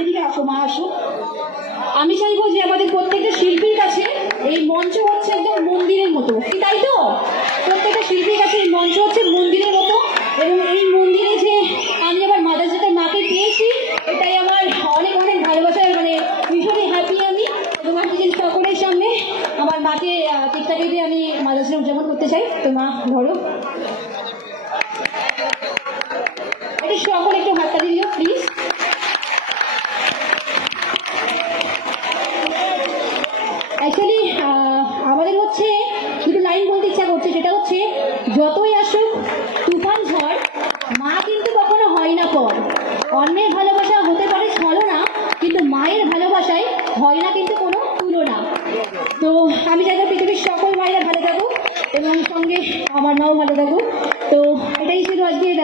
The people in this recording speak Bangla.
এদিকে আসো মা, আসো। আমি চাইবো যে আমাদের প্রত্যেকটা শিল্পীর কাছে এই মঞ্চ হচ্ছে একদম মন্দিরের মতো, তাই তো? প্রত্যেকটা শিল্পীর কাছে এই মঞ্চ হচ্ছে মন্দিরের মতো, এবং এই মন্দিরে যে আমি আমার মাদ্রাসাতে মাকে পেয়েছি, এটাই আমার অনেক অনেক ভালোবাসার, মানে ভীষণই হ্যাপি আমি। তোমার নিজের সকলের সামনে আমার মাকে টিকটা কেটে আমি মাদ্রাসায় উদযাপন করতে চাই। তো মা ধরো, এটা সকলে একটু হাততালি দিও প্লিজ। অ্যাকচুয়ালি আমাদের হচ্ছে দুটো লাইন বলতে ইচ্ছা করছে, সেটা হচ্ছে যতই আসুক তুফান ঝড়, মা কিন্তু কখনো হয় না পর। অন্যের ভালোবাসা হতে পারে ছলনা, কিন্তু মায়ের ভালোবাসায় হয় না কিন্তু কোনো তুলনা। তো আমি চাইবো পৃথিবীর সকল মায়েরা ভালো থাকুক এবং সঙ্গে আমার মাও ভালো থাকুক। তো এটাই ছিল আজকের